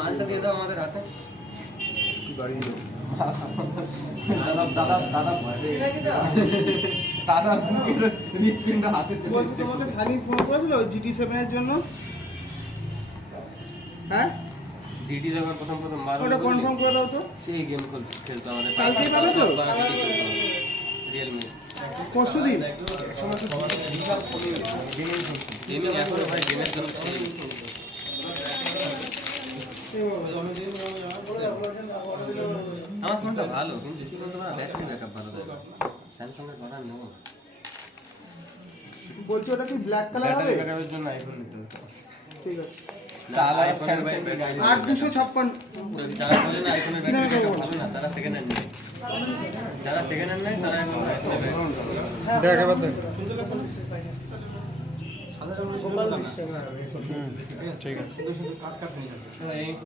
মালটা দিয়ে দাও আমাদের হাতে। গাড়ি দাদা হৃৎপিণ্ডটা হাতে চলে বলছি তোমাকে সানি ফোন করেছিল GT7 এর জন্য? হ্যাঁ, জিডি যখন প্রথম বার ওটা কনফার্ম করে দাও তো। সেই গেম খেলতো আমাদের। কালকেই পাবে তো? রিয়েলমি পরশুদিন? গেমিং এখনো ভাই গেমের জন্য সেই আমার ফোনটা ভালো কিন্তু কি বলতো না ব্যাটারি ব্যাকআপ ভালো দেয় স্যামসাং এর কথা নেব বলছি ওটা কি ব্ল্যাক কালার হবে? ব্যাটারি ব্যাকআপের জন্য আইফোন নিতে হবে। ঠিক আছে। তাহলে আইফোনের ভাই 8256 যারা বলে না আইফোনের ব্যাটারি ব্যাকআপ ভালো না তারা সেকেন্ড হ্যান্ড নেয়। যারা সেকেন্ড হ্যান্ড নেয় তারা এখন আইফোনের দেখ এবার দেখ। ঠিক আছে। ব্যাকআপ